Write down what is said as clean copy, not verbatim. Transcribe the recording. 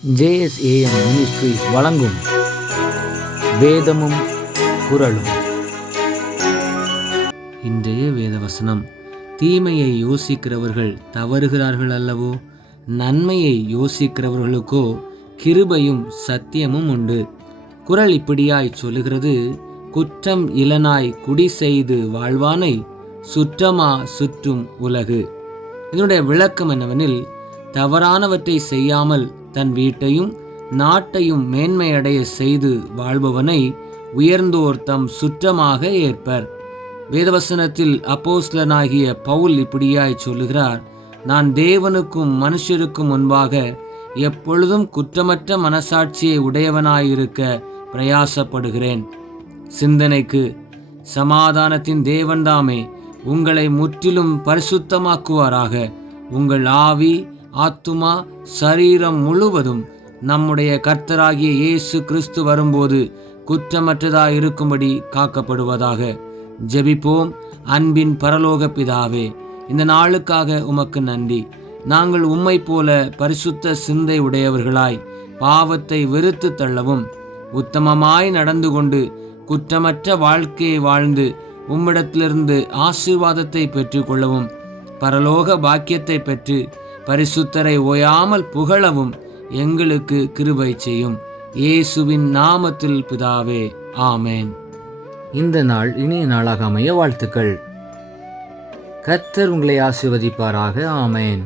JSAM ministries வழங்கும் வேதமும் குறளும். இன்றைய வேதவசனம்: தீமையை யோசிக்கிறவர்கள் தவறுகிறார்கள் அல்லவோ, நன்மையை யோசிக்கிறவர்களுக்கோ கிருபையும் சத்தியமும் உண்டு. குறள் இப்படியாய் சொல்லுகிறது: குற்றம் இலனாய் குடி செய்து வாழ்வானை சுற்றமா சுற்றும் உலகு. இதனுடைய விளக்கம் என்னவெனில், தவறானவற்றை செய்யாமல் தன் வீட்டையும் நாட்டையும் மேன்மையடைய செய்து வாழ்பவனை உயர்ந்தோர் தம் சுற்றமாக ஏற்பர். வேதவசனத்தில் அப்போஸ்தலனாகிய பவுல் இப்படியாய் சொல்லுகிறார்: நான் தேவனுக்கும் மனுஷருக்கும் முன்பாக எப்பொழுதும் குற்றமற்ற மனசாட்சியை உடையவனாயிருக்க பிரயாசப்படுகிறேன். சிந்தனைக்கு: சமாதானத்தின் தேவன்தாமே உங்களை முற்றிலும் பரிசுத்தமாக்குவாராக. உங்கள் ஆவி, ஆத்துமா, சரீரம் முழுவதும் நம்முடைய கர்த்தராகிய இயேசு கிறிஸ்து வரும்போது குற்றமற்றதாய் இருக்கும்படி காக்கப்படுவதாக. ஜெபிப்போம். அன்பின் பரலோக பிதாவே, இந்த நாளுக்காக உமக்கு நன்றி. நாங்கள் உம்மை போல பரிசுத்த சிந்தை உடையவர்களாய் பாவத்தை வெறுத்து தள்ளவும், உத்தமமாய் நடந்து கொண்டு குற்றமற்ற வாழ்க்கையை வாழ்ந்து உம்மிடத்திலிருந்து ஆசீர்வாதத்தை பெற்றுக்கொள்ளவும், பரலோக பாக்கியத்தை பெற்று பரிசுத்தரை ஓயாமல் புகழவும் எங்களுக்கு கிருபை செய்யும். இயேசுவின் நாமத்தில் பிதாவே, ஆமேன். இந்த நாள் இனிய நாளாக அமைய வாழ்த்துக்கள். கர்த்தர் உங்களை ஆசீர்வதிப்பாராக. ஆமேன்.